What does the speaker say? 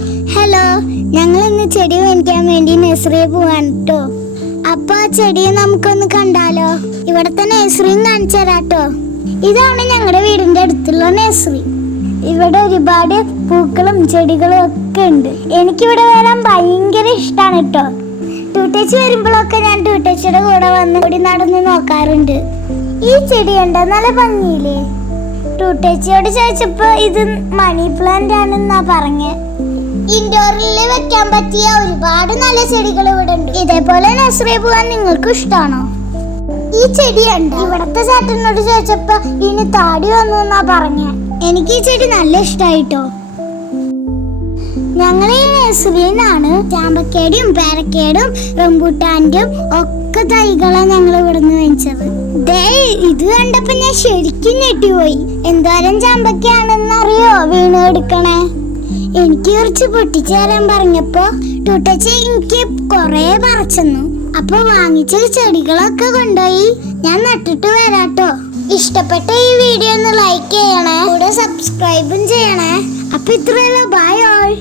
Hello, ഞങ്ങൾ ഇന്ന് ചെടി മേടിക്കാൻ വേണ്ടി നഴ്സറിയിൽ പോവാണ് കേട്ടോ. അപ്പൊ ആ ചെടിയെ നമുക്കൊന്ന് കണ്ടാലോ? ഇവിടത്തെ നഴ്സറിയും കാണിച്ചു തരാട്ടോ. ഇതാണ് ഞങ്ങളുടെ വീടിന്റെ അടുത്തുള്ള നഴ്സറി. ഇവിടെ ഒരുപാട് പൂക്കളും ചെടികളും ഒക്കെ ഉണ്ട്. എനിക്കിവിടെ വരാൻ ഭയങ്കര ഇഷ്ടമാണ് കേട്ടോ. ടൂട്ടേച്ചി വരുമ്പോഴൊക്കെ ഞാൻ ടൂട്ടേച്ചിയുടെ കൂടെ വന്ന് കൂടി നടന്ന് നോക്കാറുണ്ട്. ഈ ചെടി കണ്ടോ, നല്ല ഭംഗിയില്ലേ? ടൂട്ടേച്ചിയോട് ചോദിച്ചപ്പോ ഇത് മണി പ്ലാന്റ് ആണെന്നാ പറഞ്ഞേ. ഇൻഡോറിൽ വെക്കാൻ പറ്റിയ ഒരുപാട് നല്ല ചെടികൾ ഇവിടെ ഉണ്ട്. ഇതേപോലെ നഴ്സറി പോകാൻ നിങ്ങൾക്ക് ഇഷ്ടമാണോ? ഈ ചെടി ഉണ്ട്. ഇവിടത്തെ ചേട്ടനോട് ചോദിച്ചപ്പോ ഇനി താടി വന്നു എന്നാ പറഞ്ഞേ. എനിക്ക് ഈ ചെടി നല്ല ഇഷ്ടായിട്ടോ. ഞങ്ങൾ ഈ നഴ്സറിയിൽ നിന്നാണ് ചാമ്പക്കേടും പേരക്കേടും റംബൂട്ടാന്റെയും ഒക്കെ തൈകളാ ഞങ്ങൾ ഇവിടുന്ന് വെച്ചത്. ഇത് കണ്ടപ്പോ ഞാൻ ശരിക്കും ഞെട്ടിപ്പോയി. എന്തോരം ചാമ്പക്കയാണെന്നറിയോ വീണ് എടുക്കണേ. എനിക്ക് കുറച്ച് പൊട്ടിച്ചേരാൻ പറഞ്ഞപ്പോ ടൂട്ടച്ചി എനിക്ക് കൊറേ പറിച്ചെന്നു. അപ്പൊ വാങ്ങിച്ച ചെടികളൊക്കെ കൊണ്ടുപോയി ഞാൻ നട്ടിട്ട് വരാട്ടോ. ഇഷ്ടപ്പെട്ട ഈ വീഡിയോ ഒന്ന് ലൈക്ക് ചെയ്യണേ, കൂടെ സബ്സ്ക്രൈബും ചെയ്യണേ. അപ്പൊ ഇത്രയല്ലോ, ബൈ ഓൾ.